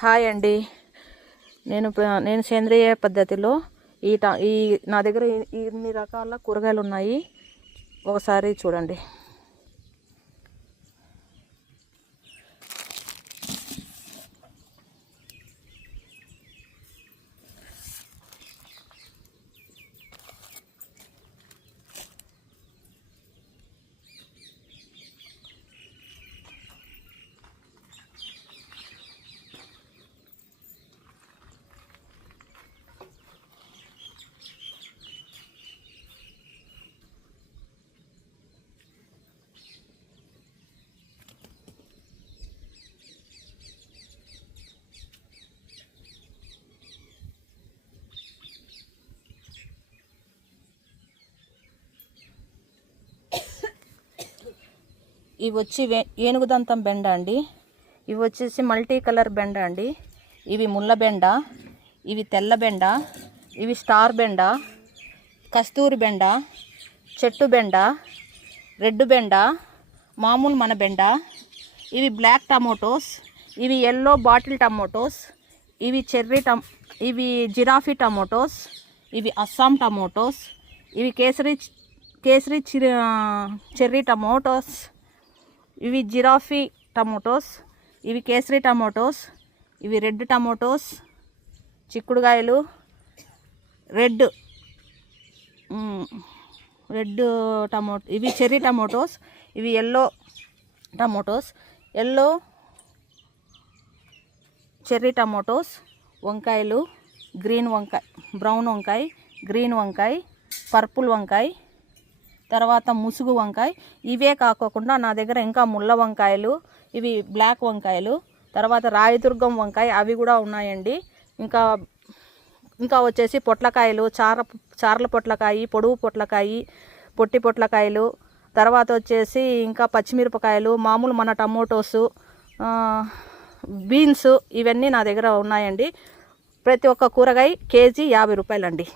Hi అండి. నేను సేంద్రియ పద్ధతిలో ఈ నా దగ్గర ఇన్ని రకాల కూరగాయలు ఉన్నాయి. ఒకసారి చూడండి. ఇవి వచ్చి ఏనుగుదంతం బెండ అండి. ఇవి వచ్చేసి మల్టీ కలర్ బెండ అండి. ఇవి ముళ్ళ బెండ, ఇవి తెల్ల బెండ, ఇవి స్టార్ బెండ, కస్తూరి బెండ, చెట్టు బెండ, రెడ్ బెండ, మామూలు మన బెండ. ఇవి బ్లాక్ టమోటోస్, ఇవి ఎల్లో బాటిల్ టమోటోస్, ఇవి ఇవి జిరాఫీ టమోటోస్, ఇవి అస్సాం టమోటోస్, ఇవి కేసరి చెర్రీ టమోటోస్, ఇవి జిరాఫీ టమోటోస్, ఇవి కేసరి టమోటోస్, ఇవి రెడ్ టమోటోస్, చిక్కుడుకాయలు, రెడ్ టమోటో, ఇవి చెర్రీ టమోటోస్, ఇవి yellow tomatoes, yellow cherry tomatoes, వంకాయలు, గ్రీన్ వంకాయ, బ్రౌన్ వంకాయ, గ్రీన్ వంకాయ, పర్పుల్ వంకాయ, తర్వాత ముసుగు వంకాయ. ఇవే కాకోకుండా నా దగ్గర ఇంకా ముళ్ళ వంకాయలు, ఇవి బ్లాక్ వంకాయలు, తర్వాత రాయదుర్గం వంకాయ అవి కూడా ఉన్నాయండి. ఇంకా వచ్చేసి పొట్లకాయలు, చార్ల పొట్లకాయ, పొడుగు పొట్లకాయ, పొట్టి పొట్లకాయలు, తర్వాత వచ్చేసి ఇంకా పచ్చిమిరపకాయలు, మామూలు మన టమోటోసు, బీన్స్, ఇవన్నీ నా దగ్గర ఉన్నాయండి. ప్రతి ఒక్క కూరగాయ కేజీ 50 రూపాయలండి.